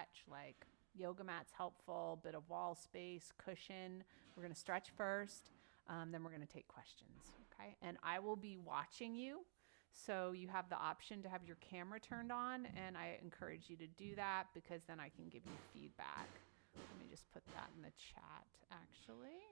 stretch, like yoga mat's helpful, bit of wall space, cushion. We're going to stretch first, then we're going to take questions, okay? And I will be watching you. So you have the option to have your camera turned on, and I encourage you to do that because then I can give you feedback. Let me just put that in the chat, actually.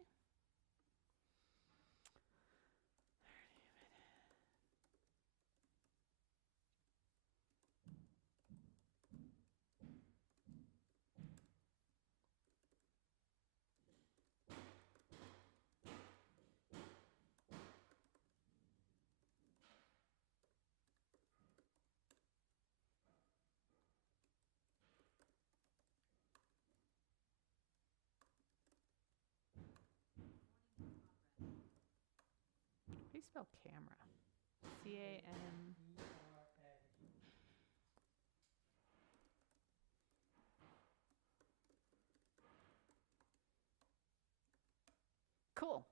How do you spell camera? C-A-M. Cool.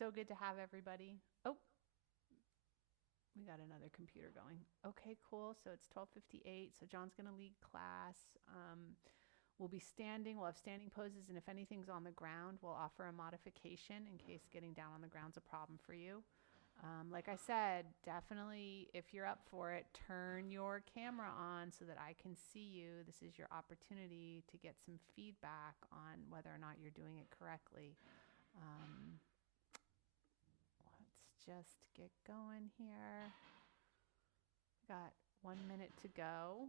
So good to have everybody. Oh, we got another computer going. Okay, cool. So it's 12:58. So John's going to lead class. We'll be standing. We'll have standing poses. And if anything's on the ground, we'll offer a modification in case getting down on the ground's a problem for you. Like I said, definitely, if you're up for it, turn your camera on so that I can see you. This is your opportunity to get some feedback on whether or not you're doing it correctly. Let's just get going here. Got 1 minute to go.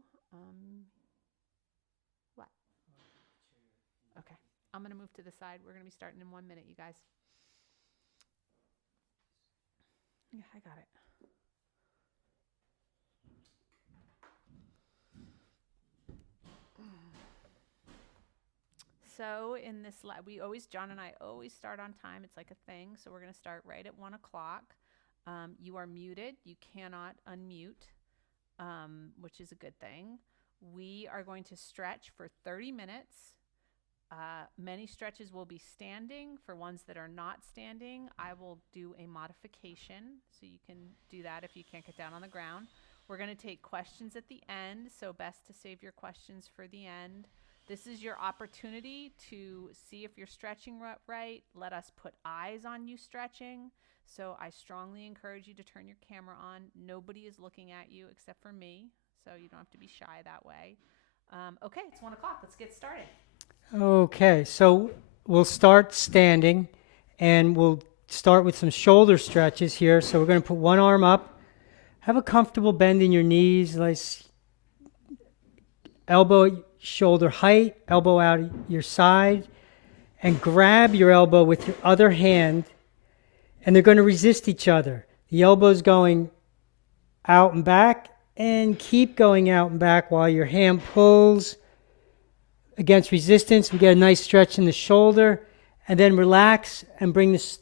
What? Okay. I'm going to move to the side. We're going to be starting in 1 minute, you guys. Yeah, I got it. So in this, John and I always start on time. It's like a thing. So we're going to start right at 1 o'clock. You are muted. You cannot unmute, which is a good thing. We are going to stretch for 30 minutes. Many stretches will be standing. For ones that are not standing, I will do a modification. So you can do that if you can't get down on the ground. We're going to take questions at the end. So best to save your questions for the end. This is your opportunity to see if you're stretching right. Let us put eyes on you stretching. So I strongly encourage you to turn your camera on. Nobody is looking at you except for me. So you don't have to be shy that way. Okay, it's 1 o'clock. Let's get started. Okay, so we'll start standing and we'll start with some shoulder stretches here. So we're going to put one arm up. Have a comfortable bend in your knees, like elbow shoulder height, elbow out your side, and grab your elbow with your other hand, and they're going to resist each other. The elbow's going out and back, and keep going out and back while your hand pulls against resistance. We get a nice stretch in the shoulder, and then relax and bring the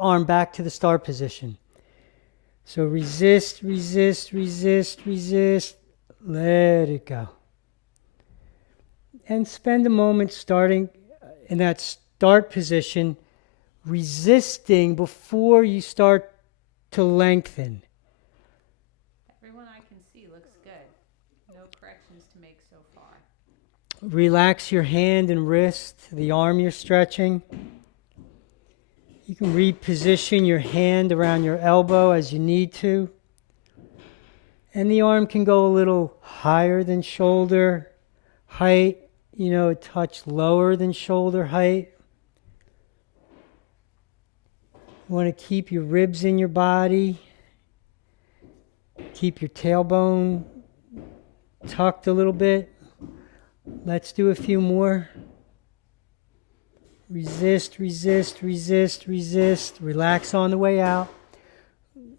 arm back to the start position. So resist, resist, resist, resist. Let it go. And spend a moment starting in that start position, resisting before you start to lengthen. Everyone I can see looks good. No corrections to make so far. Relax your hand and wrist, the arm you're stretching. You can reposition your hand around your elbow as you need to. And the arm can go a little higher than shoulder height, a touch lower than shoulder height. You want to keep your ribs in your body. Keep your tailbone tucked a little bit. Let's do a few more. Resist, resist, resist, resist. Relax on the way out.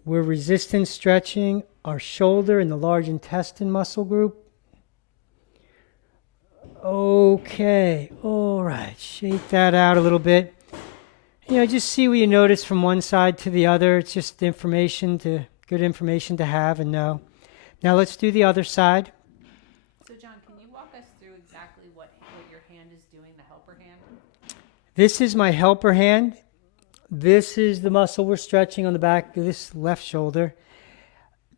We're resistance stretching our shoulder and the large intestine muscle group. Okay, all right. Shake that out a little bit. Just see what you notice from one side to the other. It's just good information to have and know. Now let's do the other side. So John, can you walk us through exactly what your hand is doing, the helper hand? This is my helper hand. This is the muscle we're stretching on the back of this left shoulder.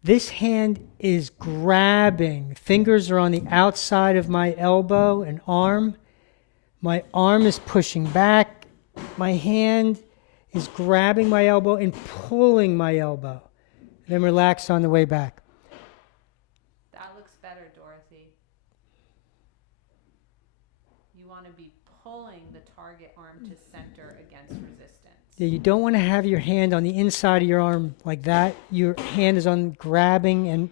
This hand is grabbing. Fingers are on the outside of my elbow and arm. My arm is pushing back. My hand is grabbing my elbow and pulling my elbow. Then relax on the way back. That looks better, Dorothy. You want to be pulling the target arm to center against resistance. Yeah, you don't want to have your hand on the inside of your arm like that. Your hand is on grabbing and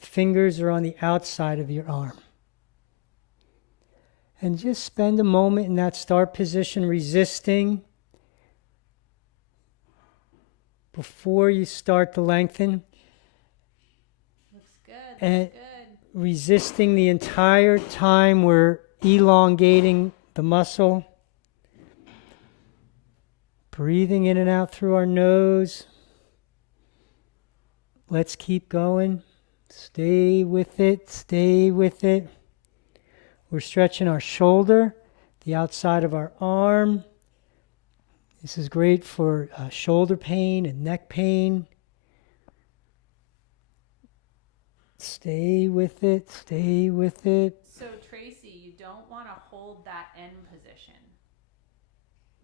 fingers are on the outside of your arm. And just spend a moment in that start position resisting before you start to lengthen. Looks good. And Looks good. resisting the entire time we're elongating the muscle. Breathing in and out through our nose. Let's keep going. Stay with it. Stay with it. We're stretching our shoulder, the outside of our arm. This is great for shoulder pain and neck pain. Stay with it. Stay with it. So, Tracy, you don't want to hold that end position,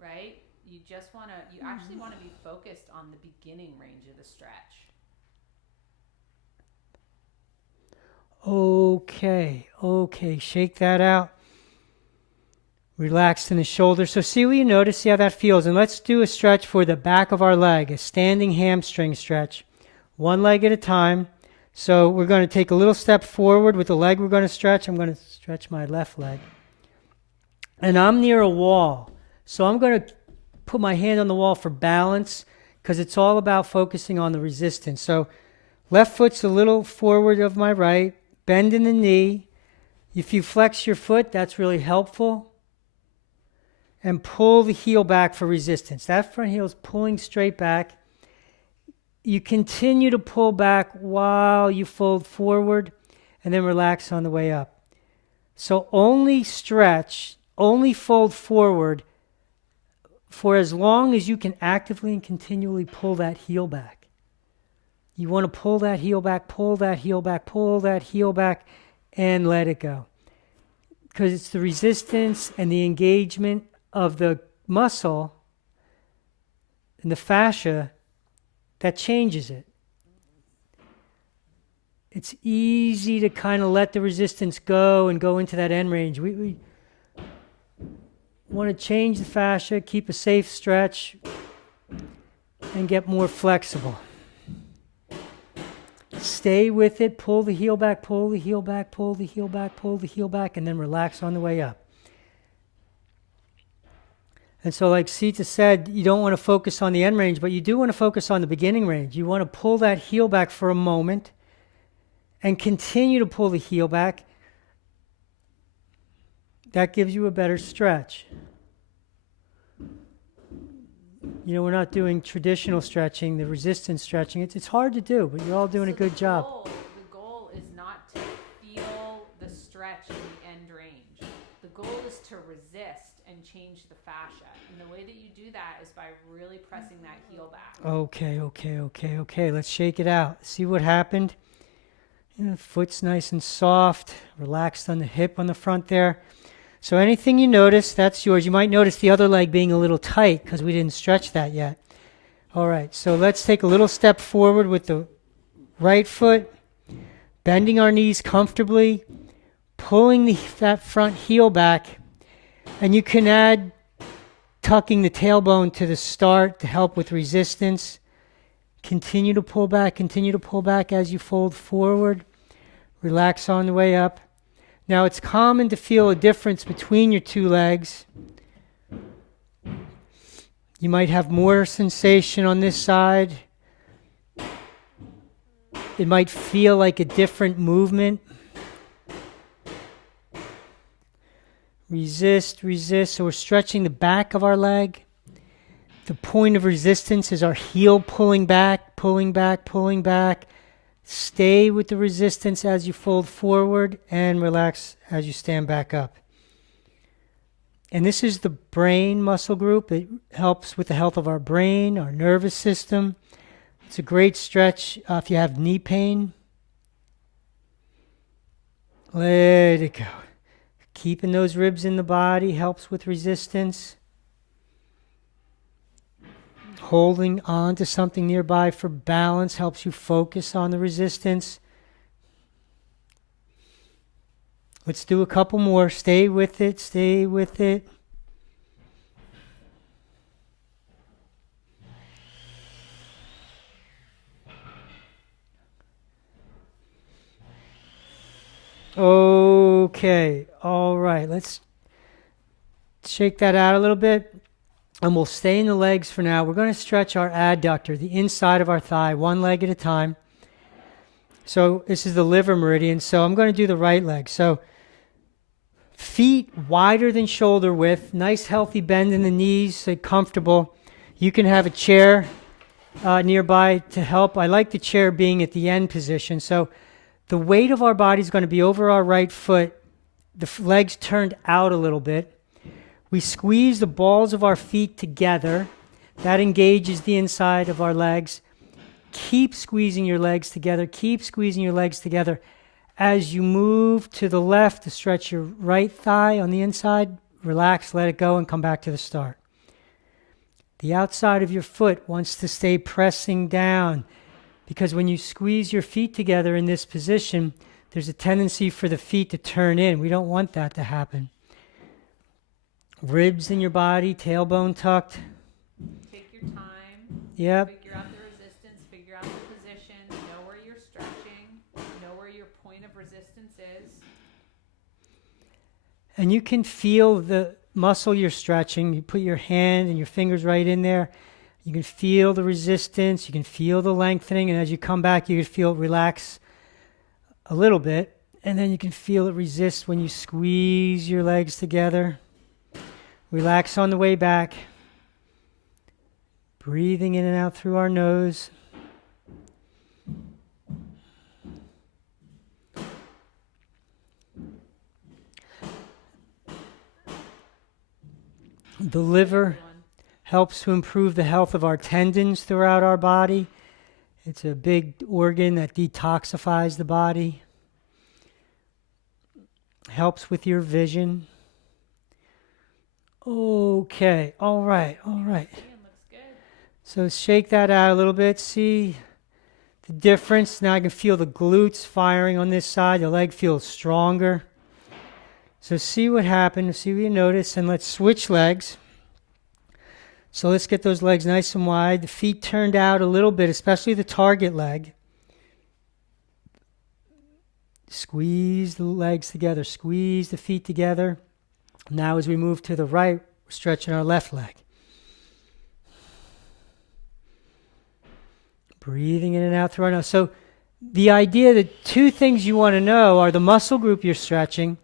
right? You just want to, you actually want to be focused on the beginning range of the stretch. Okay, shake that out. Relaxed in the shoulder. So see what you notice, see how that feels. And let's do a stretch for the back of our leg, a standing hamstring stretch. One leg at a time. So we're going to take a little step forward with the leg we're going to stretch. I'm going to stretch my left leg. And I'm near a wall. So I'm going to put my hand on the wall for balance because it's all about focusing on the resistance. So left foot's a little forward of my right. Bend in the knee. If you flex your foot, that's really helpful. And pull the heel back for resistance. That front heel is pulling straight back. You continue to pull back while you fold forward and then relax on the way up. So only stretch, only fold forward for as long as you can actively and continually pull that heel back. You want to pull that heel back, pull that heel back, pull that heel back, and let it go. Because it's the resistance and the engagement of the muscle and the fascia that changes it. It's easy to kind of let the resistance go and go into that end range. We want to change the fascia, keep a safe stretch, and get more flexible. Stay with it, pull the heel back, pull the heel back, pull the heel back, pull the heel back, and then relax on the way up. And so like Sita said, you don't want to focus on the end range, but you do want to focus on the beginning range. You want to pull that heel back for a moment and continue to pull the heel back. That gives you a better stretch. You know, we're not doing traditional stretching, the resistance stretching. It's hard to do, but you're all doing a good job. The goal is not to feel the stretch in the end range. The goal is to resist and change the fascia. And the way that you do that is by really pressing that heel back. Okay. Let's shake it out. See what happened? You know, the foot's nice and soft, relaxed on the hip on the front there. So anything you notice, that's yours. You might notice the other leg being a little tight because we didn't stretch that yet. All right, so let's take a little step forward with the right foot, bending our knees comfortably, pulling that front heel back, and you can add tucking the tailbone to the start to help with resistance. Continue to pull back as you fold forward. Relax on the way up. Now, it's common to feel a difference between your two legs. You might have more sensation on this side. It might feel like a different movement. Resist. So we're stretching the back of our leg. The point of resistance is our heel pulling back. Stay with the resistance as you fold forward and relax as you stand back up. And this is the brain muscle group. It helps with the health of our brain, our nervous system, It's a great stretch if you have knee pain. Let it go. Keeping those ribs in the body helps with resistance. Holding on to something nearby for balance helps you focus on the resistance. Let's do a couple more. Stay with it, stay with it. Okay, all right. Let's shake that out a little bit. And we'll stay in the legs for now. We're going to stretch our adductor, the inside of our thigh, one leg at a time. So this is the liver meridian. So I'm going to do the right leg. So feet wider than shoulder width, nice healthy bend in the knees, so comfortable. You can have a chair nearby to help. I like the chair being at the end position. So the weight of our body is going to be over our right foot, the legs turned out a little bit. We squeeze the balls of our feet together. That engages the inside of our legs. Keep squeezing your legs together. Keep squeezing your legs together. As you move to the left to stretch your right thigh on the inside, relax, let it go, and come back to the start. The outside of your foot wants to stay pressing down because when you squeeze your feet together in this position, there's a tendency for the feet to turn in. We don't want that to happen. Ribs in your body, tailbone tucked. Take your time. Yep. Figure out the resistance, figure out the position, know where you're stretching, know where your point of resistance is. And you can feel the muscle you're stretching. You put your hand and your fingers right in there. You can feel the resistance. You can feel the lengthening. And as you come back, you can feel it relax a little bit. And then you can feel it resist when you squeeze your legs together. Relax on the way back. Breathing in and out through our nose. The liver helps to improve the health of our tendons throughout our body. It's a big organ that detoxifies the body. Helps with your vision. Okay, all right. Looks good. So shake that out a little bit. See the difference? Now I can feel the glutes firing on this side. The leg feels stronger. So see what happened. See what you notice. And let's switch legs. So let's get those legs nice and wide. The feet turned out a little bit, especially the target leg. Squeeze the legs together. Squeeze the feet together. Now as we move to the right, we're stretching our left leg. Breathing in and out through our nose. So the idea that two things you want to know are the muscle group you're stretching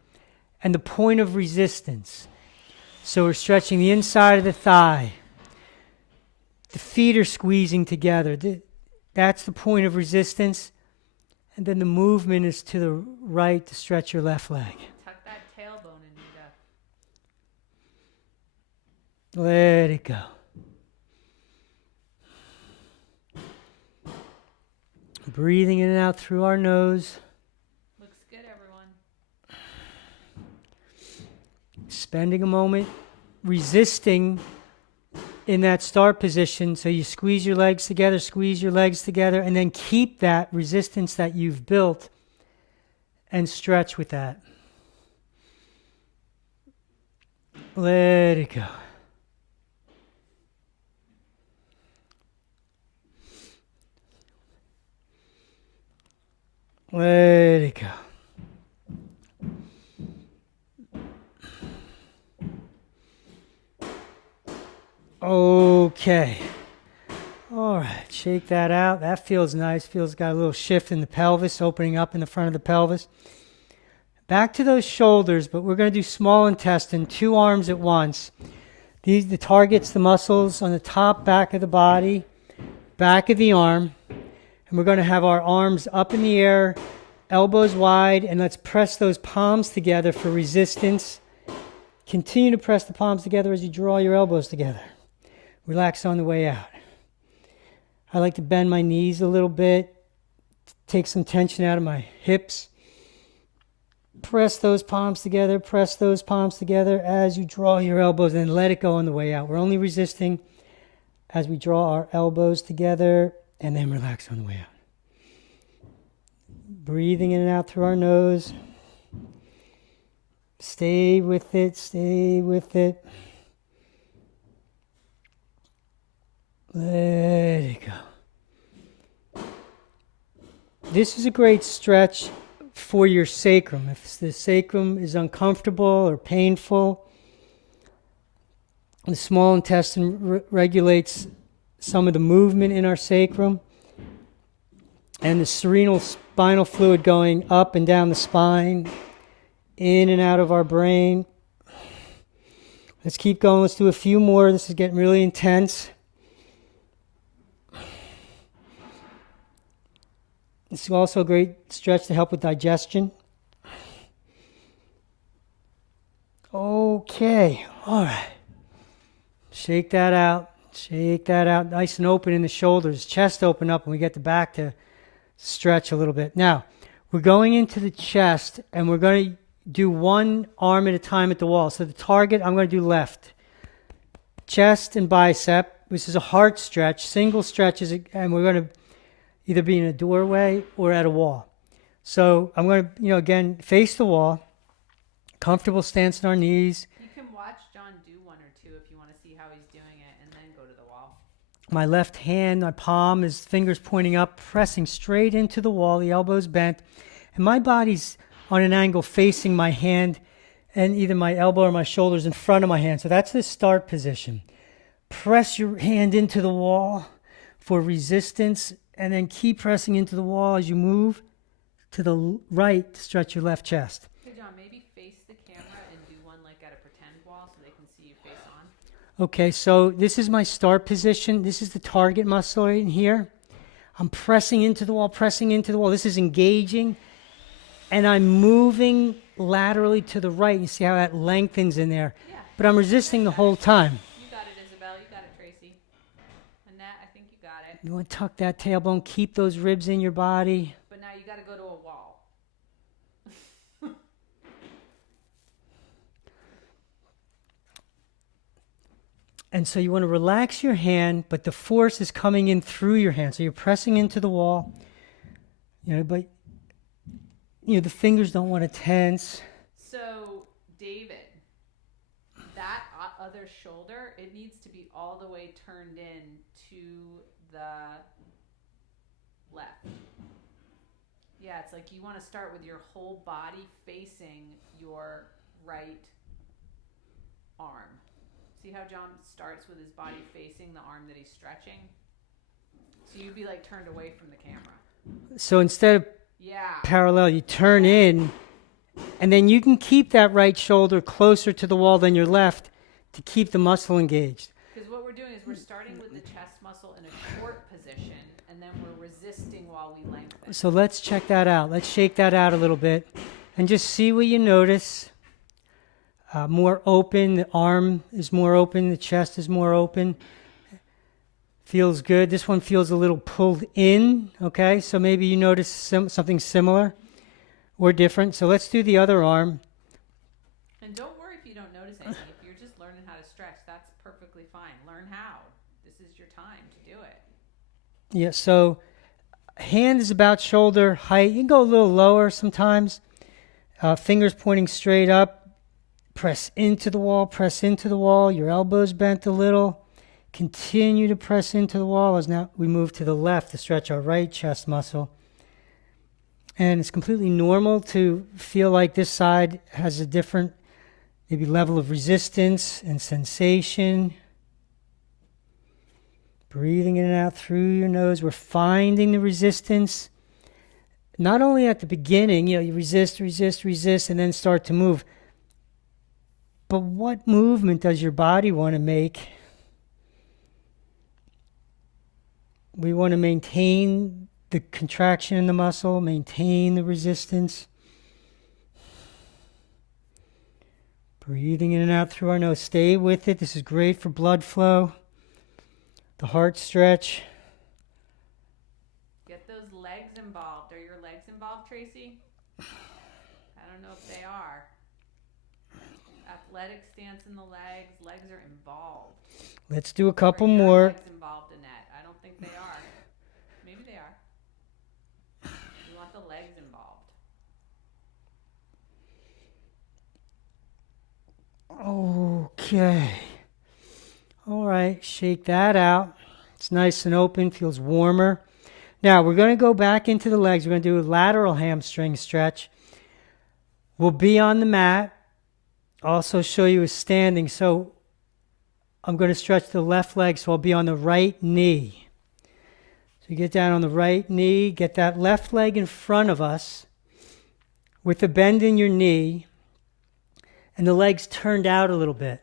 and the point of resistance. So we're stretching the inside of the thigh. The feet are squeezing together. That's the point of resistance. And then the movement is to the right to stretch your left leg. Tuck that tailbone in, Nita. Let it go. Breathing in and out through our nose. Looks good, everyone. Spending a moment resisting in that start position. So you squeeze your legs together, and then keep that resistance that you've built and stretch with that. Let it go. Let it go. Okay. All right, shake that out. That feels nice. Feels got a little shift in the pelvis, opening up in the front of the pelvis. Back to those shoulders, but we're going to do small intestine, 2 arms at once. The targets, the muscles on the top, back of the body, back of the arm. And we're going to have our arms up in the air, elbows wide, and let's press those palms together for resistance. Continue to press the palms together as you draw your elbows together. Relax on the way out. I like to bend my knees a little bit, take some tension out of my hips. Press those palms together as you draw your elbows, and let it go on the way out. We're only resisting as we draw our elbows together, and then relax on the way out. Breathing in and out through our nose. Stay with it, stay with it. Let it go. This is a great stretch for your sacrum. If the sacrum is uncomfortable or painful, the small intestine regulates some of the movement in our sacrum, and the serenal spinal fluid going up and down the spine, in and out of our brain. Let's keep going. Let's do a few more. This is getting really intense. This is also a great stretch to help with digestion. Okay, all right. Shake that out. Shake that out. Nice and open in the shoulders. Chest open up, and we get the back to stretch a little bit. Now, we're going into the chest, and we're going to do one arm at a time at the wall. So the target, I'm going to do left. Chest and bicep. This is a heart stretch. Single stretches, and we're going to either be in a doorway or at a wall. So I'm going to, again, face the wall. Comfortable stance on our knees. You can watch John do one or two if you want to see how he's doing it, and then go to the wall. My left hand, my palm, is fingers pointing up, pressing straight into the wall, the elbows bent, and my body's on an angle facing my hand, and either my elbow or my shoulders in front of my hand. So that's the start position. Press your hand into the wall for resistance, and then keep pressing into the wall as you move to the right to stretch your left chest. Hey John, maybe face the camera and do one like at a pretend wall so they can see you face on. Okay, so this is my start position. This is the target muscle right in here. I'm pressing into the wall, pressing into the wall. This is engaging, and I'm moving laterally to the right. You see how that lengthens in there? Yeah. But I'm resisting the whole time. You got it, Isabel. You got it, Tracy. Annette, I think you got it. You want to tuck that tailbone, keep those ribs in your body. But now you got to go to a wall. And so you want to relax your hand, but the force is coming in through your hand. So you're pressing into the wall, but the fingers don't want to tense. So, David, that other shoulder, it needs to be all the way turned in to the left. Yeah, it's like you want to start with your whole body facing your right arm. See how John starts with his body facing the arm that he's stretching? So you'd be like turned away from the camera. So instead of parallel, you turn in, and then you can keep that right shoulder closer to the wall than your left to keep the muscle engaged. Because what we're doing is we're starting with the chest muscle in a short position, and then we're resisting while we lengthen. So let's check that out. Let's shake that out a little bit and just see what you notice. More open, the arm is more open, the chest is more open. Feels good. This one feels a little pulled in, okay? So maybe you notice something similar or different. So let's do the other arm. And don't worry if you don't notice anything. If you're just learning how to stretch, that's perfectly fine. Learn how. This is your time to do it. Yeah, so hand is about shoulder height. You can go a little lower sometimes. Fingers pointing straight up. Press into the wall, your elbows bent a little. Continue to press into the wall as now we move to the left to stretch our right chest muscle. And it's completely normal to feel like this side has a different maybe level of resistance and sensation. Breathing in and out through your nose. We're finding the resistance. Not only at the beginning, you resist, and then start to move. But what movement does your body want to make? We want to maintain the contraction in the muscle, maintain the resistance. Breathing in and out through our nose. Stay with it. This is great for blood flow. The heart stretch. involved? Are your legs involved, Tracy? I don't know if they are. Athletic stance in the legs. Legs are involved. Let's do a couple Are your more. legs involved, Annette? I don't think they are. Maybe they are. You want the legs involved. Okay. All right, shake that out. It's nice and open, feels warmer. Now we're going to go back into the legs. We're going to do a lateral hamstring stretch. We'll be on the mat. Also show you a standing. So I'm going to stretch the left leg, so I'll be on the right knee. So you get down on the right knee, get that left leg in front of us with a bend in your knee, and the legs turned out a little bit.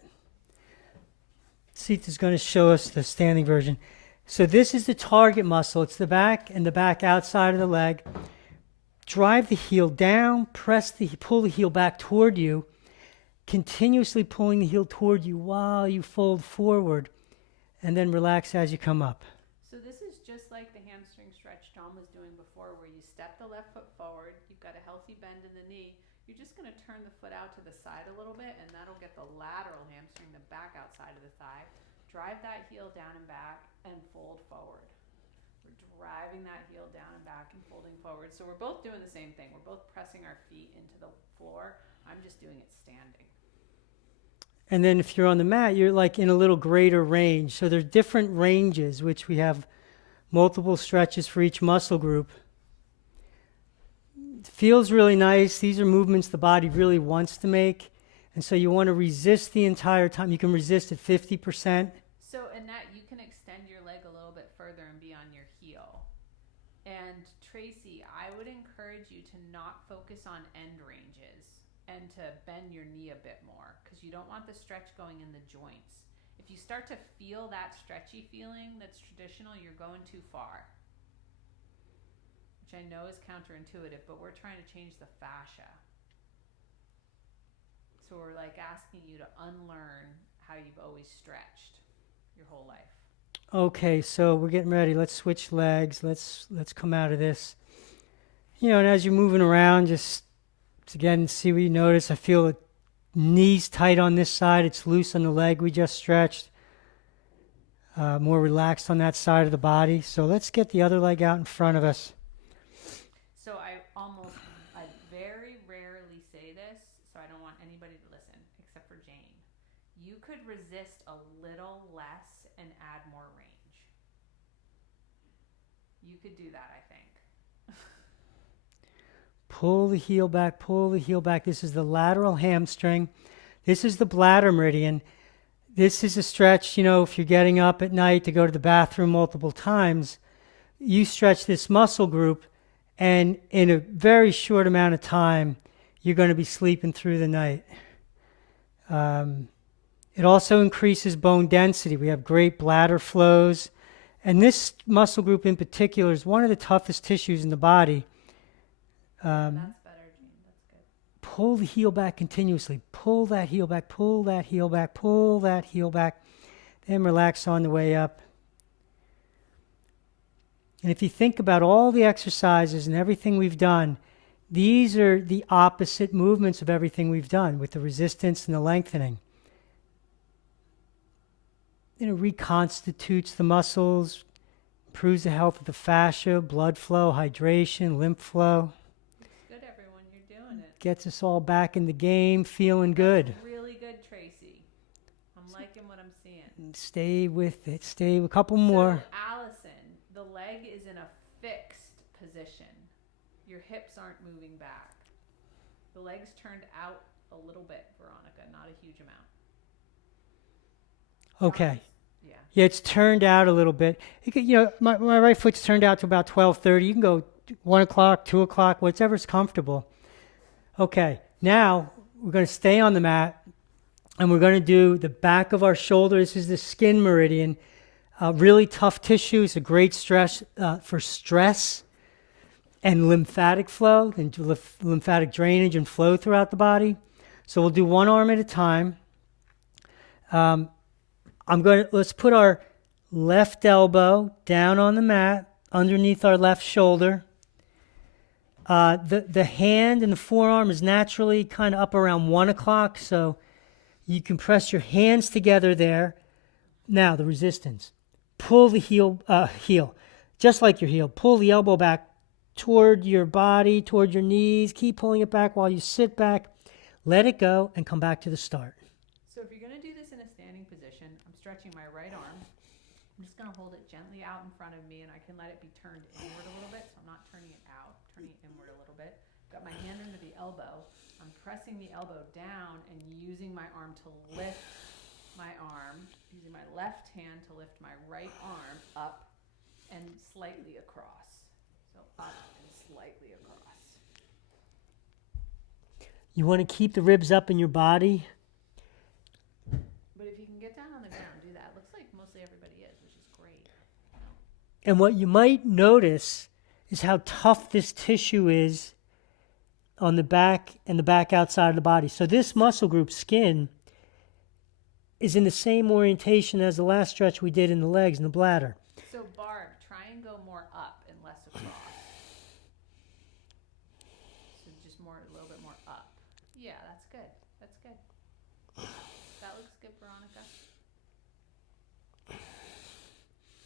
Sita is going to show us the standing version. So this is the target muscle. It's the back and the back outside of the leg. Drive the heel down, pull the heel back toward you, continuously pulling the heel toward you while you fold forward, and then relax as you come up. So this is just like the hamstring stretch John was doing before, where you step the left foot forward, you've got a healthy bend in the knee, you're just going to turn the foot out to the side a little bit, and that'll get the lateral hamstring, the back outside of the thigh. Drive that heel down and back and fold forward. We're driving that heel down and back and folding forward. So we're both doing the same thing. We're both pressing our feet into the floor. I'm just doing it standing. And then if you're on the mat, you're like in a little greater range. So there's different ranges, which we have multiple stretches for each muscle group. It feels really nice. These are movements the body really wants to make. And so you want to resist the entire time. You can resist at 50%. So Annette, you can extend your leg a little bit further and be on your heel. And Tracy, I would encourage you to not focus on end ranges and to bend your knee a bit more, because you don't want the stretch going in the joints. If you start to feel that stretchy feeling that's traditional, you're going too far. Which I know is counterintuitive, but we're trying to change the fascia. So we're like asking you to unlearn how you've always stretched your whole life. Okay, so we're getting ready. Let's switch legs. Let's come out of this. You know, and as you're moving around, just again, see what you notice. I feel the knees tight on this side. It's loose on the leg we just stretched. More relaxed on that side of the body. So let's get the other leg out in front of us. So I very rarely say this, so I don't want anybody to listen, except for Jane. You could resist a little less and add more range. You could do that, I think. Pull the heel back, pull the heel back. This is the lateral hamstring. This is the bladder meridian. This is a stretch, you know, if you're getting up at night to go to the bathroom multiple times, you stretch this muscle group, and in a very short amount of time, you're going to be sleeping through the night. It also increases bone density. We have great bladder flows. And this muscle group in particular is one of the toughest tissues in the body. That's better, Jane. That's good. Pull the heel back continuously. Pull that heel back, pull that heel back, pull that heel back. Then relax on the way up. And if you think about all the exercises and everything we've done, these are the opposite movements of everything we've done with the resistance and the lengthening. You know, reconstitutes the muscles, improves the health of the fascia, blood flow, hydration, lymph flow. Good, everyone. You're doing it. Gets us all back in the game, feeling good. That's really good, Tracy. I'm liking what I'm seeing. Stay with it. Stay a couple more. So, Allison, the leg is in a fixed position. Your hips aren't moving back. The leg's turned out a little bit, Veronica, not a huge amount. Okay. Yeah. Yeah, it's turned out a little bit. You know, my right foot's turned out to about 12:30. You can go 1 o'clock, 2 o'clock, whatever's comfortable. Okay, now we're going to stay on the mat, and we're going to do the back of our shoulder. This is the skin meridian. Really tough tissue. It's a great stress for stress and lymphatic flow and lymphatic drainage and flow throughout the body. So we'll do one arm at a time. Let's put our left elbow down on the mat underneath our left shoulder. The hand and the forearm is naturally kind of up around 1 o'clock, so you can press your hands together there. Now, the resistance. Pull the heel, just like your heel. Pull the elbow back toward your body, toward your knees. Keep pulling it back while you sit back. Let it go and come back to the start. So if you're going to do this in a standing position, I'm stretching my right arm. I'm just going to hold it gently out in front of me, and I can let it be turned inward a little bit, so I'm not turning it out, turning it inward a little bit. Got my hand under the elbow. I'm pressing the elbow down and using my arm to lift my arm, using my left hand to lift my right arm up and slightly across. So up and slightly across. You want to keep the ribs up in your body. But if you can get down on the ground, do that. Looks like mostly everybody is, which is great. And what you might notice is how tough this tissue is on the back and the back outside of the body. So this muscle group, skin, is in the same orientation as the last stretch we did in the legs and the bladder. So Barb, try and go more up and less across. So just more, a little bit more up. Yeah, that's good. That's good. That looks good, Veronica.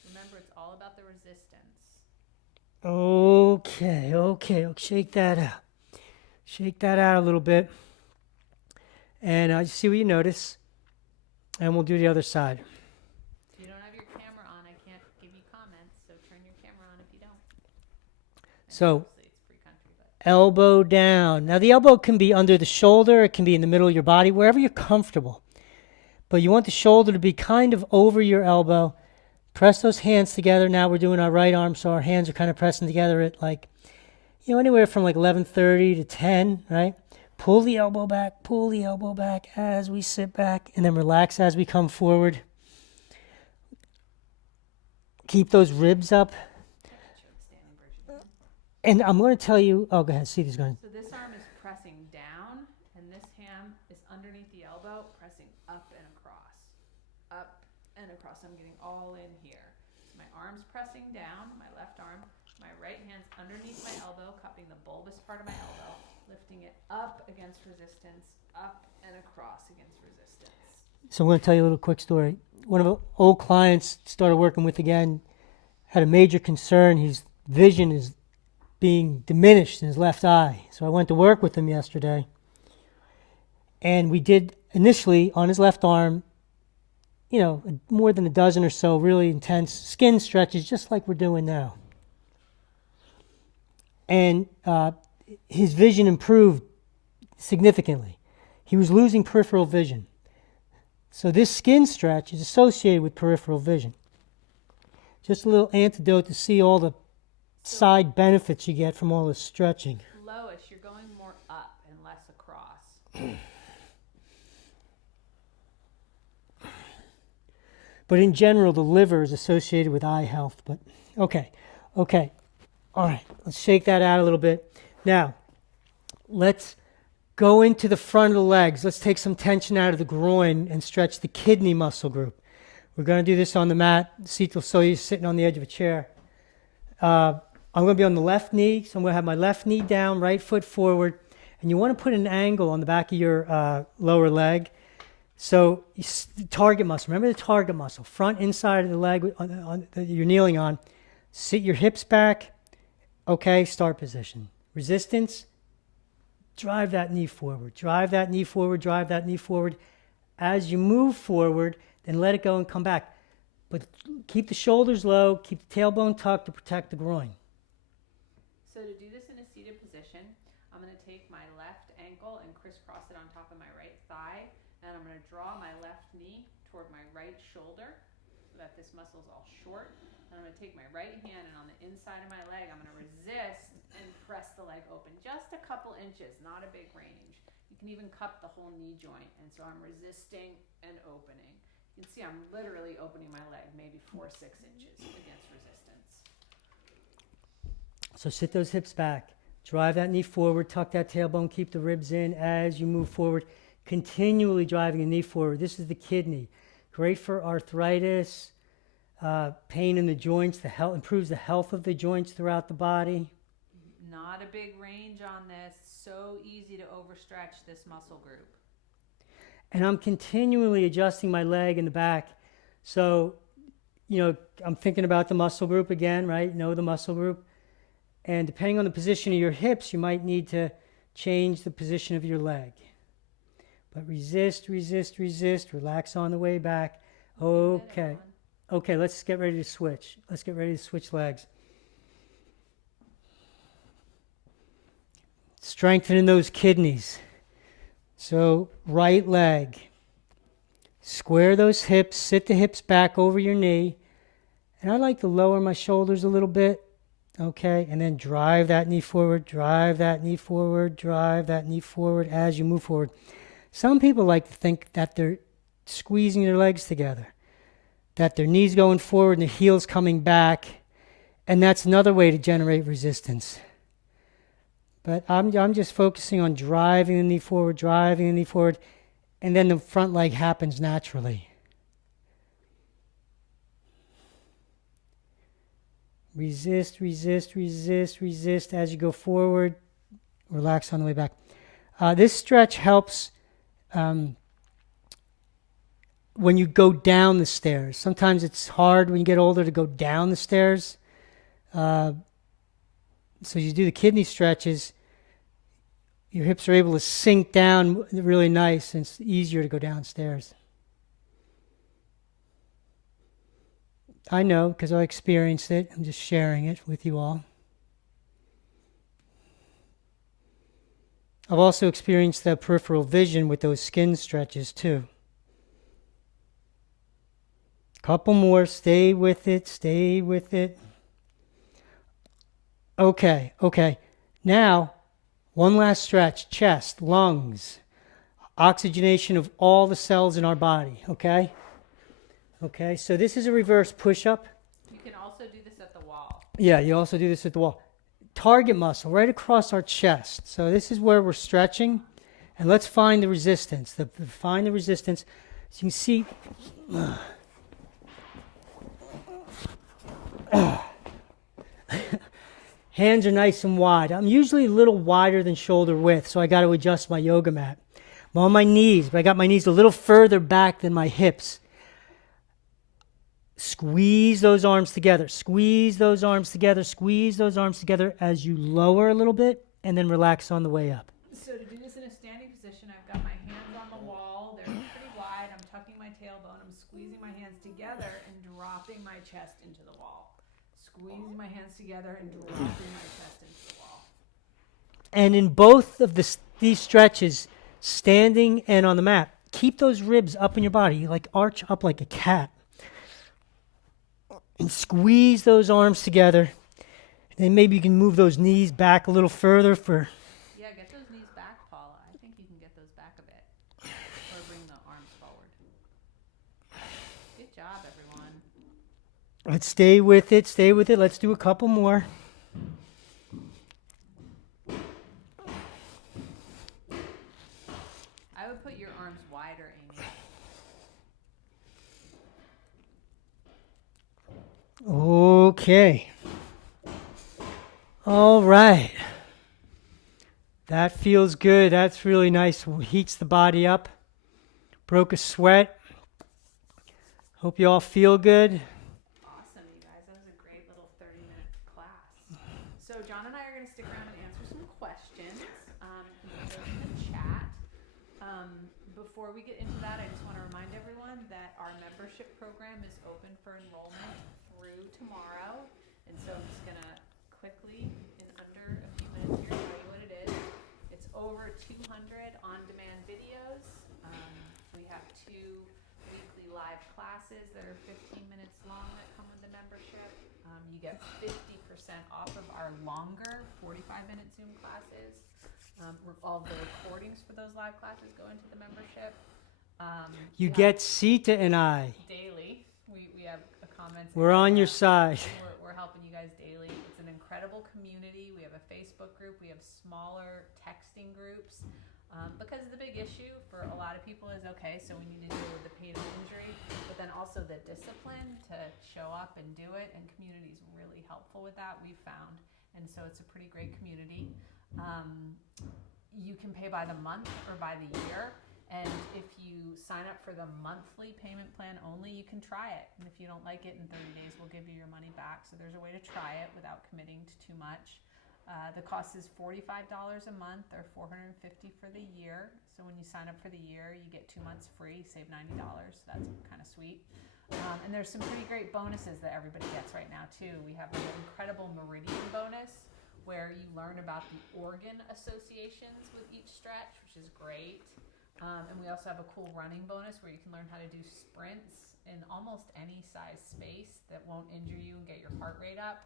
Remember, it's all about the resistance. Okay. Shake that out. Shake that out a little bit. And see what you notice. And we'll do the other side. If you don't have your camera on, I can't give you comments, so turn your camera on if you don't. So, It's free country, but elbow down. Now, the elbow can be under the shoulder. It can be in the middle of your body, wherever you're comfortable. But you want the shoulder to be kind of over your elbow. Press those hands together. Now we're doing our right arm, so our hands are kind of pressing together at like, anywhere from like 11:30 to 10, right? Pull the elbow back as we sit back, and then relax as we come forward. Keep those ribs up. And I'm going to tell you, go ahead, see this going. So this arm is pressing down, and this hand is underneath the elbow, pressing up and across. Up and across. I'm getting all in here. So my arm's pressing down, my left arm. My right hand's underneath my elbow, cupping the bulbous part of my elbow, lifting it up against resistance, up and across against resistance. So I'm going to tell you a little quick story. One of our old clients started working with again, had a major concern. His vision is being diminished in his left eye. So I went to work with him yesterday. And we did initially on his left arm, more than a dozen or so really intense skin stretches, just like we're doing now. And his vision improved significantly. He was losing peripheral vision. So this skin stretch is associated with peripheral vision. Just a little antidote to see all the side benefits you get from all this stretching. Lois, you're going more up and less across. But in general, the liver is associated with eye health. But okay. All right, let's shake that out a little bit. Now, let's go into the front of the legs. Let's take some tension out of the groin and stretch the kidney muscle group. We're going to do this on the mat. Seat will show you sitting on the edge of a chair. I'm going to be on the left knee, so I'm going to have my left knee down, right foot forward. And you want to put an angle on the back of your lower leg. So the target muscle, remember the target muscle, front inside of the leg that you're kneeling on. Sit your hips back. Okay, start position. Resistance, drive that knee forward. Drive that knee forward. As you move forward, then let it go and come back. But keep the shoulders low, keep the tailbone tucked to protect the groin. So to do this in a seated position, I'm going to take my left ankle and crisscross it on top of my right thigh, and I'm going to draw my left knee toward my right shoulder so that this muscle is all short. And I'm going to take my right hand, and on the inside of my leg, I'm going to resist and press the leg open. Just a couple inches, not a big range. You can even cup the whole knee joint. And so I'm resisting and opening. You can see I'm literally opening my leg, maybe 4 or 6 inches against resistance. So sit those hips back. Drive that knee forward, tuck that tailbone, keep the ribs in as you move forward. Continually driving the knee forward. This is the kidney. Great for arthritis, pain in the joints, improves the health of the joints throughout the body. Not a big range on this. So easy to overstretch this muscle group. And I'm continually adjusting my leg in the back. So, I'm thinking about the muscle group again, right? Know the muscle group. And depending on the position of your hips, you might need to change the position of your leg. But resist, resist, resist. Relax on the way back. Okay. Okay, let's get ready to switch. Let's get ready to switch legs. Strengthening those kidneys. So, right leg. Square those hips. Sit the hips back over your knee. And I like to lower my shoulders a little bit. Okay, and then drive that knee forward, drive that knee forward, drive that knee forward as you move forward. Some people like to think that they're squeezing their legs together, that their knees going forward and the heels coming back, and that's another way to generate resistance. But I'm just focusing on driving the knee forward, and then the front leg happens naturally. Resist, resist, resist, resist as you go forward. Relax on the way back. This stretch helps when you go down the stairs. Sometimes it's hard when you get older to go down the stairs. So you do the kidney stretches, your hips are able to sink down really nice, and it's easier to go downstairs. I know because I experienced it. I'm just sharing it with you all. I've also experienced that peripheral vision with those skin stretches too. Couple more. Stay with it. Stay with it. Okay. Now, one last stretch. Chest, lungs, oxygenation of all the cells in our body. Okay, so this is a reverse push-up. You can also do this at the wall. Yeah, you also do this at the wall. Target muscle right across our chest. So this is where we're stretching. And let's find the resistance. Find the resistance. So you can see... Hands are nice and wide. I'm usually a little wider than shoulder width, so I got to adjust my yoga mat. I'm on my knees, but I got my knees a little further back than my hips. Squeeze those arms together. Squeeze those arms together. Squeeze those arms together as you lower a little bit, and then relax on the way up. So to do this in a standing position, I've got my hands on the wall. They're pretty wide. I'm tucking my tailbone. I'm squeezing my hands together and dropping my chest into the wall. Squeezing my hands together and dropping my chest into the wall. And in both of these stretches, standing and on the mat, keep those ribs up in your body, like arch up like a cat. And squeeze those arms together. Then maybe you can move those knees back a little further for... Yeah, get those knees back, Paula. I think you can get those back a bit. Or bring the arms forward. Good job, everyone. Let's stay with it. Stay with it. Let's do a couple more. I would put your arms wider, Amy. Okay. All right. That feels good. That's really nice. Heats the body up. Broke a sweat. Hope you all feel good. Awesome, you guys. That was a great little 30-minute class. So John and I are going to stick around and answer some questions. Those in the chat. Before we get into that, I just want to remind everyone that our membership program is open for enrollment through tomorrow. And so I'm just going to quickly, in under a few minutes here, tell you what it is. It's over 200 on-demand videos. We have 2 weekly live classes that are 15 minutes long that come with the membership. You get 50% off of our longer 45-minute Zoom classes. All the recordings for those live classes go into the membership. You get Sita and I. Daily. We have comments. We're on your side. We're helping you guys daily. It's an incredible community. We have a Facebook group. We have smaller texting groups. Because the big issue for a lot of people is, okay, so we need to deal with the pain of injury, but then also the discipline to show up and do it, and community is really helpful with that, we've found. and so it's a pretty great community. You can pay by the month or by the year. And if you sign up for the monthly payment plan only, you can try it. And if you don't like it in 30 days, we'll give you your money back. So there's a way to try it without committing to too much. The cost is $45 a month or $450 for the year. So when you sign up for the year, you get 2 months free, save $90. That's kind of sweet. And there's some pretty great bonuses that everybody gets right now too. We have an incredible Meridian bonus where you learn about the organ associations with each stretch, which is great. And we also have a cool running bonus where you can learn how to do sprints in almost any size space that won't injure you and get your heart rate up.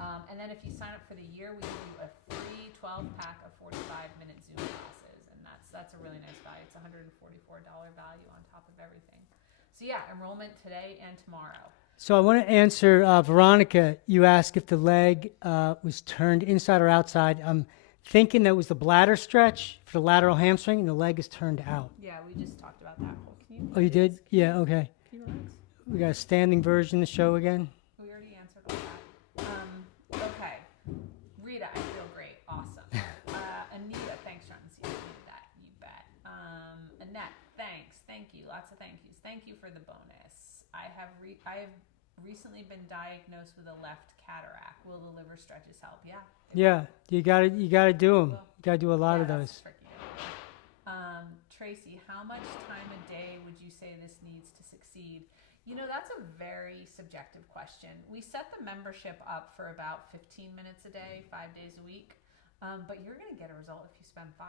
And then if you sign up for the year, we give you a free 12-pack of 45-minute Zoom classes. And that's a really nice value. It's $144 value on top of everything. So yeah, enrollment today and tomorrow. So I want to answer Veronica. You asked if the leg was turned inside or outside. I'm thinking that was the bladder stretch for the lateral hamstring, and the leg is turned out. Yeah, we just talked about that. Can Oh, you did? Yeah, okay. Can you relax? We got a standing version to show again. We already answered all that. Okay. Rita, I feel great. Awesome. Anita, thanks, John. See, I needed that. You bet. Annette, thanks. Thank you. Lots of thank yous. Thank you for the bonus. I have recently been diagnosed with a left cataract. Will the liver stretches help? Yeah. Yeah, you gotta do them. Well, You gotta do a lot of that's those. tricky. Tracy, how much time a day would you say this needs to succeed? You know, that's a very subjective question. We set the membership up for about 15 minutes a day, 5 days a week, but you're going to get a result if you spend 5.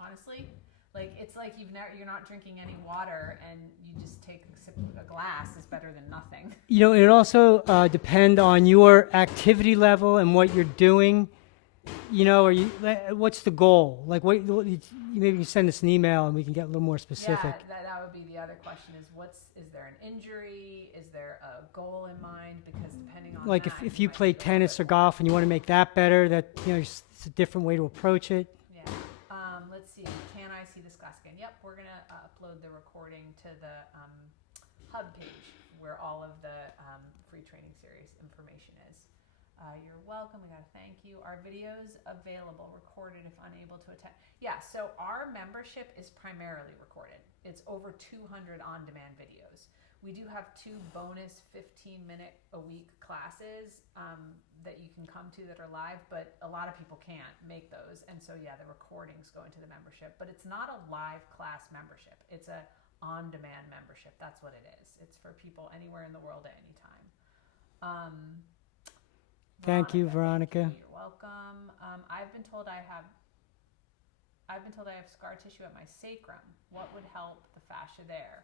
Honestly, like it's like you're not drinking any water and you just take a sip of a glass is better than nothing. You know, it also depend on your activity level and what you're doing. You know, what's the goal? Like, maybe you send us an email and we can get a little more specific. Yeah, that would be the other question: is there an injury? Is there a goal in mind? Because depending on Like that, if you might play go a tennis or bit golf and you want to make that better, it's a different way to approach it. Yeah. Let's see. Can I see this class again? Yep. We're gonna upload the recording to the hub page where all of the free training series information is. You're welcome. We gotta thank you. Our videos available, recorded if unable to attend. Yeah. So our membership is primarily recorded. It's over 200 on-demand videos. We do have 2 bonus 15-minute a week classes that you can come to that are live, but a lot of people can't make those. And so, yeah, the recordings go into the membership, but it's not a live class membership. It's a on-demand membership. That's what it is. It's for people anywhere in the world at any time. Thank you, Veronica. You're welcome. I've been told I have scar tissue at my sacrum. What would help the fascia there?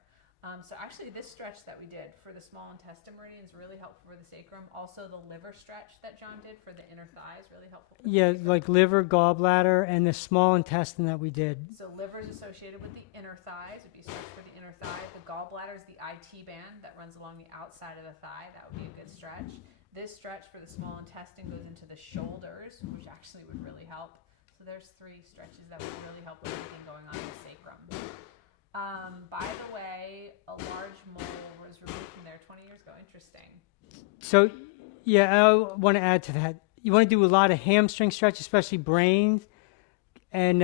So actually this stretch that we did for the small intestine meridian is really helpful for the sacrum. Also the liver stretch that John did for the inner thigh is really helpful. Yeah, like liver, gallbladder, and the small intestine that we did. So liver is associated with the inner thighs. It'd be a stretch for the inner thigh. The gallbladder is the IT band that runs along the outside of the thigh. That would be a good stretch. This stretch for the small intestine goes into the shoulders, which actually would really help. So there's 3 stretches that would really help with anything going on in the sacrum. By the way, a large mole was removed from there 20 years ago. Interesting. So, yeah, I want to add to that. You want to do a lot of hamstring stretch, especially brain. And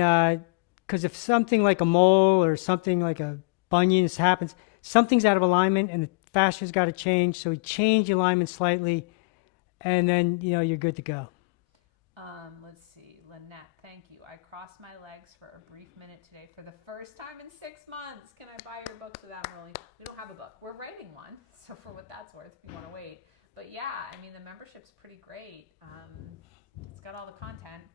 because if something like a mole or something like a bunion happens, something's out of alignment and the fascia's got to change. So we change the alignment slightly, and then, you're good to go. Let's see. Lynette, thank you. I crossed my legs for a brief minute today for the first time in 6 months. Can I buy your book so that I'm rolling? We don't have a book. We're writing one. So for what that's worth, if you want to wait. But yeah, I mean, the membership's pretty great. It's got all the content.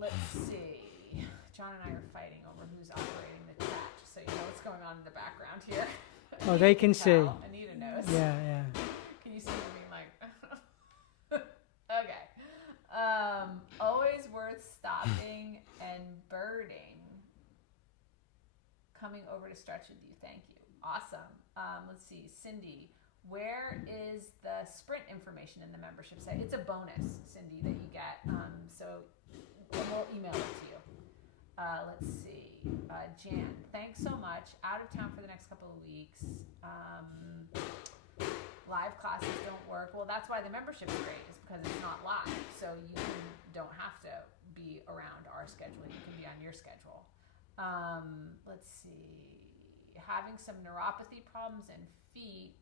Let's see. John and I are fighting over who's operating the chat, just so you know what's going on in the background here. Oh, they can see. Anita knows. Yeah. Can you see me being like, okay. Always worth stopping and birding. Coming over to stretch with you. Thank you. Awesome. Let's see. Cindy, where is the sprint information in the membership site? It's a bonus, Cindy, that you get. So we'll email it to you. Let's see. Jan, thanks so much. Out of town for the next couple of weeks. live classes don't work. Well, that's why the membership is great, is because it's not live. So you don't have to be around our schedule. You can be on your schedule. Let's see. Having some neuropathy problems and feet.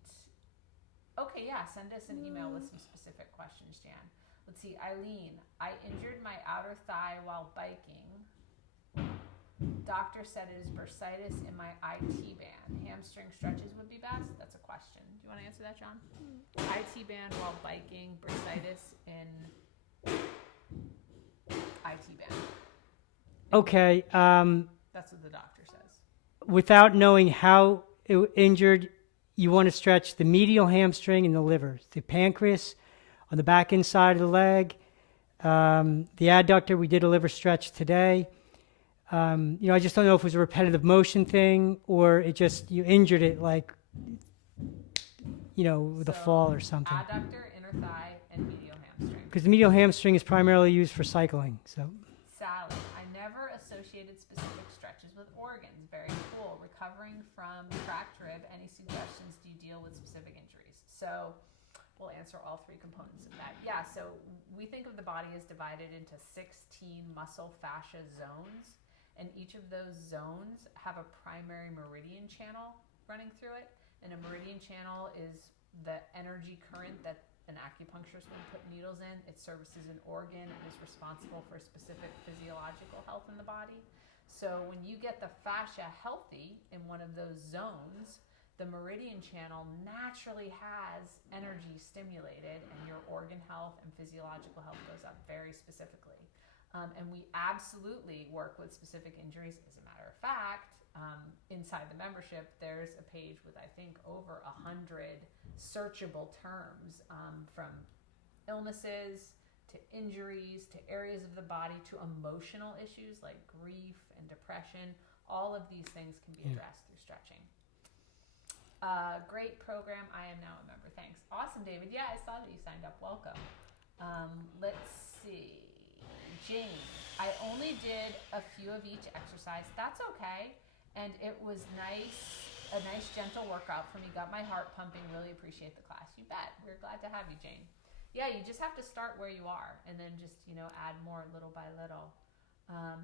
Okay, yeah, send us an email with some specific questions, Jan. Let's see. Eileen, I injured my outer thigh while biking. Doctor said it is bursitis in my IT band. Hamstring stretches would be best? That's a question. Do you want to answer that, John? IT band while biking, bursitis in IT band. Okay. That's what the doctor says. Without knowing how injured, you want to stretch the medial hamstring and the liver, the pancreas on the back inside of the leg, the adductor. We did a liver stretch today. I just don't know if it was a repetitive motion thing or it just, you injured it like, with a fall or something. Adductor, inner thigh, and medial hamstring. Because the medial hamstring is primarily used for cycling. So. Sally, I never associated specific stretches with organs. Very cool. Recovering from cracked rib. Any suggestions? Do you deal with specific injuries? So we'll answer all three components of that. Yeah, so we think of the body as divided into 16 muscle fascia zones. And each of those zones have a primary meridian channel running through it. And a meridian channel is the energy current that an acupuncturist would put needles in. It services an organ and is responsible for specific physiological health in the body. So when you get the fascia healthy in one of those zones, the meridian channel naturally has energy stimulated and your organ health and physiological health goes up very specifically. And we absolutely work with specific injuries. As a matter of fact, inside the membership, there's a page with, I think, over 100 searchable terms, from illnesses to injuries to areas of the body to emotional issues like grief and depression. All of these things can be addressed through stretching. Great program. I am now a member. Thanks. Awesome, David. Yeah, I saw that you signed up. Welcome. Let's see. Jane, I only did a few of each exercise. That's okay. And it was a nice gentle workout for me. Got my heart pumping. Really appreciate the class. You bet. We're glad to have you, Jane. Yeah, you just have to start where you are and then just, add more little by little.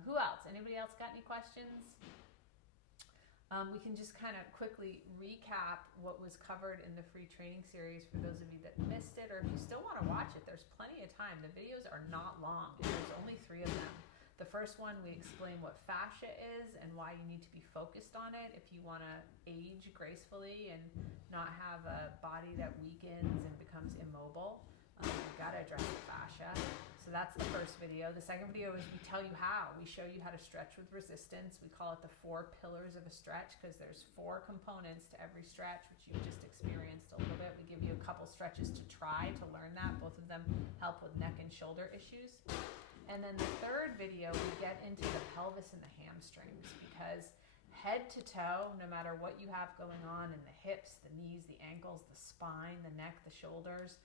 Who else? Anybody else got any questions? We can just kind of quickly recap what was covered in the free training series for those of you that missed it, or if you still want to watch it, there's plenty of time. The videos are not long, and there's only 3 of them. The first one, we explain what fascia is and why you need to be focused on it if you want to age gracefully and not have a body that weakens and becomes immobile. You've got to address the fascia. So that's the first video. The second video is we tell you how. We show you how to stretch with resistance. We call it the 4 pillars of a stretch because there's 4 components to every stretch, which you've just experienced a little bit. We give you a couple stretches to try to learn that. Both of them help with neck and shoulder issues. And then the third video, we get into the pelvis and the hamstrings because head to toe, no matter what you have going on in the hips, the knees, the ankles, the spine, the neck, the shoulders,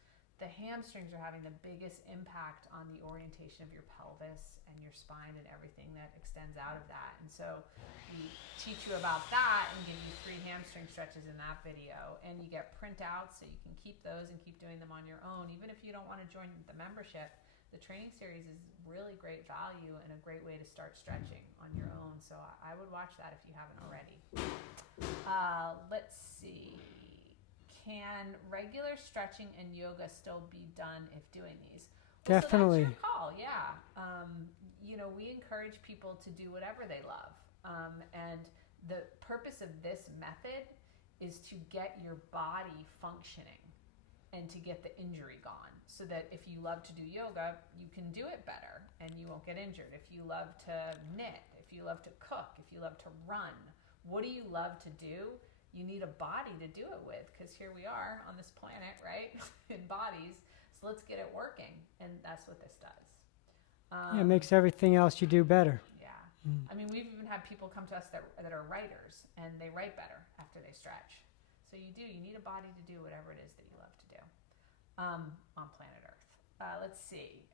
the hamstrings are having the biggest impact on the orientation of your pelvis and your spine and everything that extends out of that. And so we teach you about that and give you 3 hamstring stretches in that video. And you get printouts so you can keep those and keep doing them on your own. Even if you don't want to join the membership, the training series is really great value and a great way to start stretching on your own. So I would watch that if you haven't already. Let's see. Can regular stretching and yoga still be done if doing these? Well, Definitely. So that's your call, yeah. We encourage people to do whatever they love. And the purpose of this method is to get your body functioning and to get the injury gone. So that if you love to do yoga, you can do it better and you won't get injured. If you love to knit, if you love to cook, if you love to run, what do you love to do? You need a body to do it with because here we are on this planet, right? In bodies. So let's get it working. And that's what this does. It makes everything else you do better. Yeah. I mean, we've even had people come to us that are writers and they write better after they stretch. So you need a body to do whatever it is that you love to do on planet Earth. Let's see.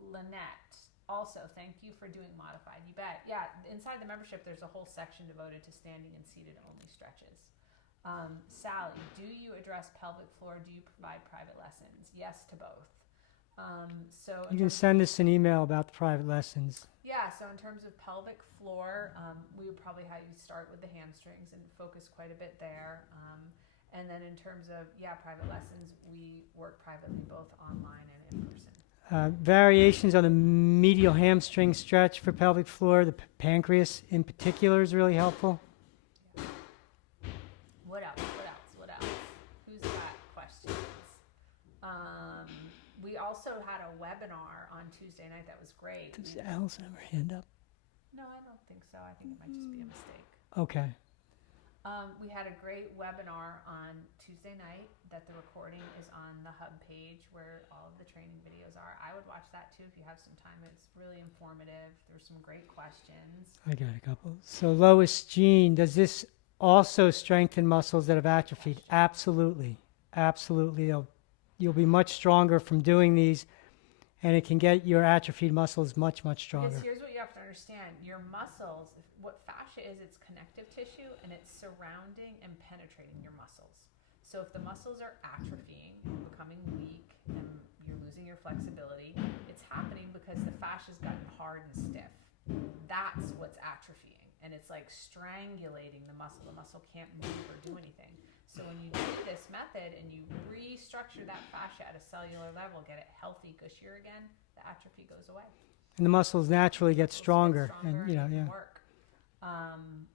Lynette. Also, thank you for doing modified. You bet. Yeah, inside the membership, there's a whole section devoted to standing and seated only stretches. Sally, do you address pelvic floor? Do you provide private lessons? Yes to both. So You can send us an email about the private lessons. yeah, so in terms of pelvic floor, we would probably have you start with the hamstrings and focus quite a bit there. And then in terms of, private lessons, we work privately both online and in person. Variations on the medial hamstring stretch for pelvic floor, the pancreas in particular is really helpful. What else? Who's got questions? We also had a webinar on Tuesday night that was great. Does Alice have her hand up? No, I don't think so. I think it might just be a mistake. Okay. We had a great webinar on Tuesday night that the recording is on the Hub page where all of the training videos are. I would watch that too if you have some time. It's really informative. There's some great questions. I got a couple. So Lois Jean, does this also strengthen muscles that have atrophied? Absolutely. Absolutely. You'll be much stronger from doing these, and it can get your atrophied muscles much, much stronger. Because here's what you have to understand. Your muscles, what fascia is, it's connective tissue, and it's surrounding and penetrating your muscles. So if the muscles are atrophying, becoming weak, and you're losing your flexibility, it's happening because the fascia's gotten hard and stiff. That's what's atrophying. And it's like strangulating the muscle. The muscle can't move or do anything. So when you do this method and you restructure that fascia at a cellular level, get it healthy, gushier again, the atrophy goes away. And the muscles naturally get stronger. And you know, can yeah. work.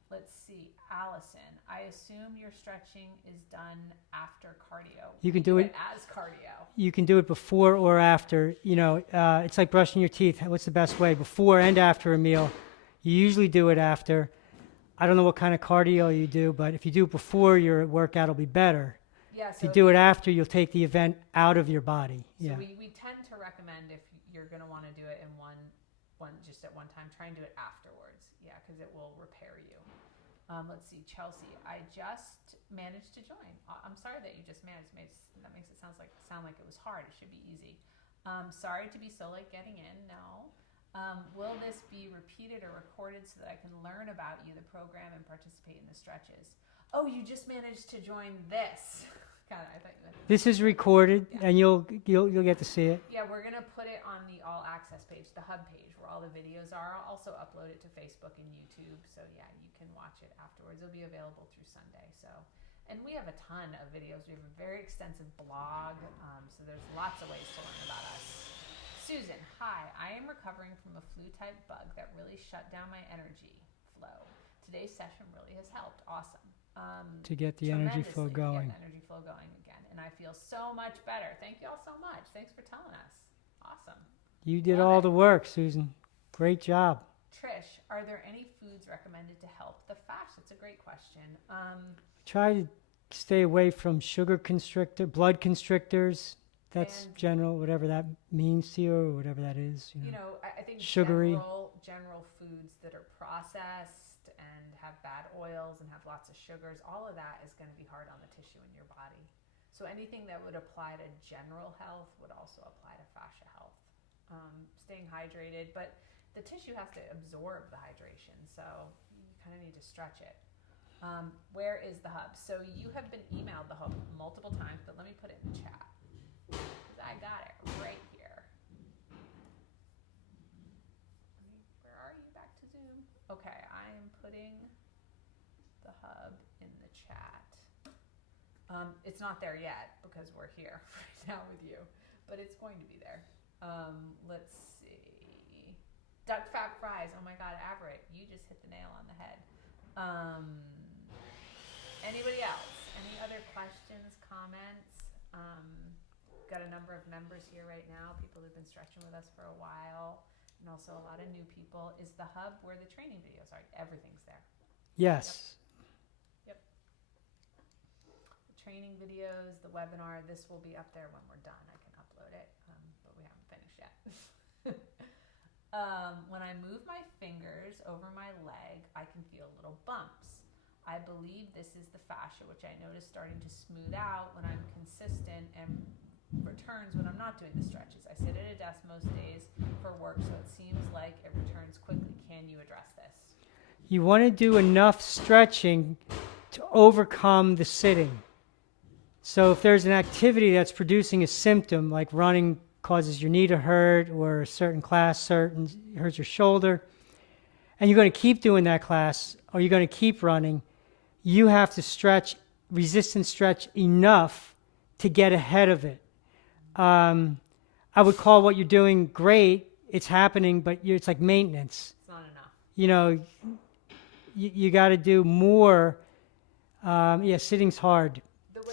Let's see, Allison, I assume your stretching is done after cardio. You can do it as cardio. You can do it before or after. You know, it's like brushing your teeth. What's the best way? Before and after a meal. You usually do it after. I don't know what kind of cardio you do, but if you do it before your workout, it'll be better. Yeah, if you do it after, you'll take the event out of your body. So yeah. we tend to recommend if you're going to want to do it in one just at one time, try and do it afterwards. Yeah, because it will repair you. Let's see, Chelsea. I just managed to join. I'm sorry that you just managed. That makes it sound like it was hard. It should be easy. Sorry to be so late getting in. No. Will this be repeated or recorded so that I can learn about you, the program, and participate in the stretches? Oh, you just managed to join this. God, I thought you meant this is recorded, and you'll get to see it. Yeah, we're gonna put it on the All Access page, the Hub page, where all the videos are. I'll also upload it to Facebook and YouTube, so yeah, you can watch it afterwards. It'll be available through Sunday. So, and we have a ton of videos. We have a very extensive blog, so there's lots of ways to learn about us. Susan, hi. I am recovering from a flu-type bug that really shut down my energy flow. Today's session really has helped. Awesome. To get the energy flow going. To get the energy flow going again. And I feel so much better. Thank you all so much. Thanks for telling us. Awesome. You did all the work, Susan. Great job. Trish, are there any foods recommended to help the fascia? That's a great question. Try to stay away from blood constrictors. That's general, whatever that means to you, or whatever that is. You know, I think sugary. General foods that are processed and have bad oils and have lots of sugars, all of that is going to be hard on the tissue in your body. So anything that would apply to general health would also apply to fascia health. Staying hydrated, but the tissue has to absorb the hydration, so you kind of need to stretch it. Where is the Hub? So you have been emailed the Hub multiple times, but let me put it in the chat. I got it right here. Where are you? Back to Zoom. Okay, I am putting the Hub in the chat. It's not there yet because we're here right now with you, but it's going to be there. Let's see. Duck fat fries. Oh my God, Averett, you just hit the nail on the head. Anybody else? Any other questions, comments? Got a number of members here right now, people who've been stretching with us for a while, and also a lot of new people. Is the Hub where the training videos are? Everything's there. Yes. Yep. The training videos, the webinar, this will be up there when we're done. I can upload it, but we haven't finished yet. When I move my fingers over my leg, I can feel little bumps. I believe this is the fascia, which I notice starting to smooth out when I'm consistent and returns when I'm not doing the stretches. I sit at a desk most days for work, so it seems like it returns quickly. Can you address this? You want to do enough stretching to overcome the sitting. So if there's an activity that's producing a symptom, like running causes your knee to hurt, or a certain class hurts your shoulder, and you're going to keep doing that class, or you're going to keep running, you have to stretch, resistance stretch enough to get ahead of it. I would call what you're doing great. It's happening, but it's like maintenance. It's not enough. You know, you got to do more. Sitting's hard.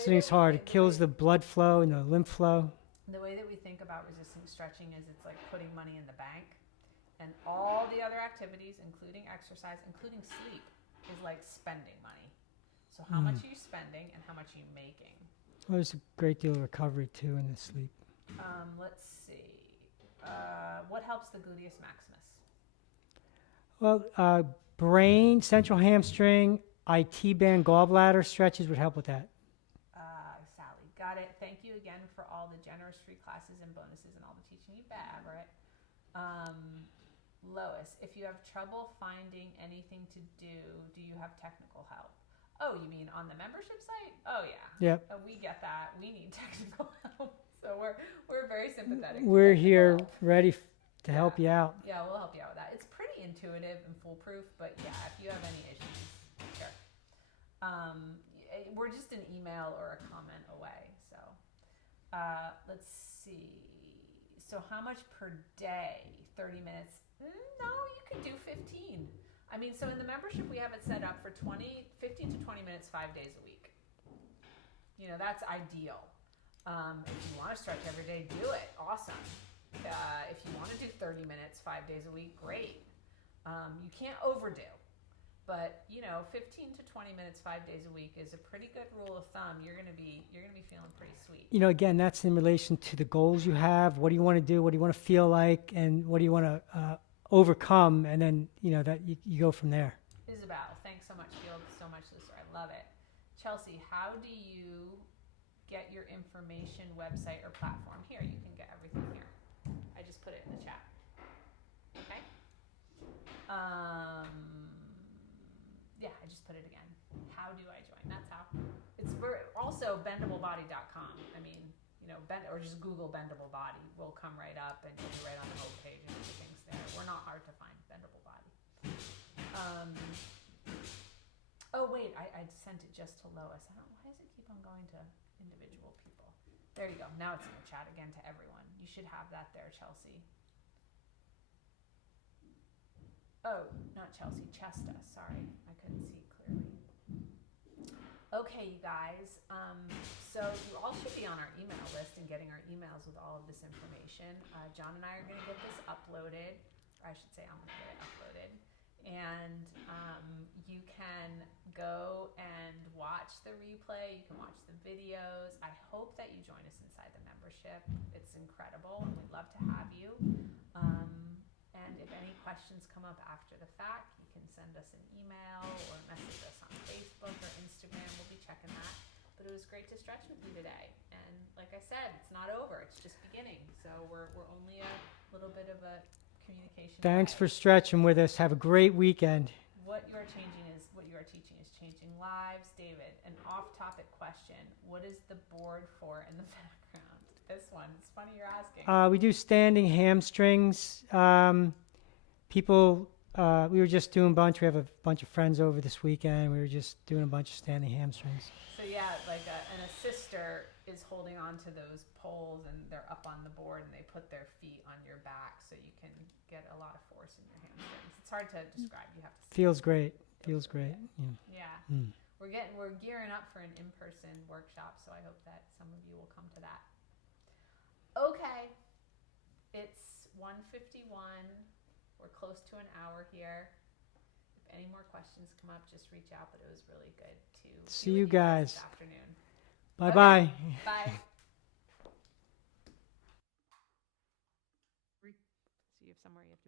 Sitting's hard. It kills the blood flow and the lymph flow. The way that we think about resistance stretching is it's like putting money in the bank, and all the other activities, including exercise, including sleep, is like spending money. So how much are you spending and how much are you making? Well, there's a great deal of recovery too in the sleep. Let's see. What helps the gluteus maximus? Well, brain, central hamstring, IT band, gallbladder stretches would help with that. Sally, got it. Thank you again for all the generous free classes and bonuses and all the teaching you favorite. Lois, if you have trouble finding anything to do you have technical help? Oh, you mean on the membership site? Oh yeah. Yep. We get that. We need technical help. So we're very sympathetic. We're here help. ready to help you out. Yeah, we'll help you out with that. It's pretty intuitive and foolproof, but yeah, if you have any issues, sure. We're just an email or a comment away. So let's see. So how much per day? 30 minutes? No, you could do 15. I mean, so in the membership, we have it set up for 15 to 20 minutes, 5 days a week. You know, that's ideal. If you want to stretch every day, do it. Awesome. If you want to do 30 minutes, 5 days a week, great. You can't overdo. But, you know, 15 to 20 minutes, 5 days a week is a pretty good rule of thumb. You're gonna be feeling pretty sweet. You know, again, that's in relation to the goals you have. What do you want to do? What do you want to feel like? And what do you want to overcome? And then, you know, that you go from there. Isabel, thanks so much. Feel so much, Lucer. I love it. Chelsea, how do you get your information website or platform? Here, you can get everything here. I just put it in the chat. Okay. Yeah, I just put it again. How do I join? That's how. It's also bendablebody.com. I mean, you know, or just Google Bendable Body. We'll come right up and you'll be right on the homepage and everything's there. We're not hard to find. Bendable Body. Oh wait, I sent it just to Lois. Why does it keep on going to individual people? There you go. Now it's in the chat again to everyone. You should have that there, Chelsea. Oh, not Chelsea, Chesta. Sorry, I couldn't see clearly. Okay, you guys. So you all should be on our email list and getting our emails with all of this information. John and I are going to get this uploaded, or I should say I'm going to get it uploaded. And you can go and watch the replay. You can watch the videos. I hope that you join us inside the membership. It's incredible, and we'd love to have you. And if any questions come up after the fact, you can send us an email or message us on Facebook or Instagram. We'll be checking that. But it was great to stretch with you today. And like I said, it's not over. It's just beginning. So we're only a little bit of a communication. Thanks away. for stretching with us. Have a great weekend. What you are teaching is changing lives. David, an off-topic question. What is the board for in the background? This one. It's funny you're asking. We do standing hamstrings. People, we were just doing a bunch. We have a bunch of friends over this weekend. We were just doing a bunch of standing hamstrings. So yeah, like an assister is holding on to those poles and they're up on the board and they put their feet on your back so you can get a lot of force in your hamstrings. It's hard to describe. You have to see. Feels great. Feels great. Yeah. Mm. We're gearing up for an in-person workshop, so I hope that some of you will come to that. Okay. It's 1:51. We're close to an hour here. If any more questions come up, just reach out, but it was really good to See be you with guys. this afternoon. Bye-bye. Okay. Bye. So you have somewhere you have to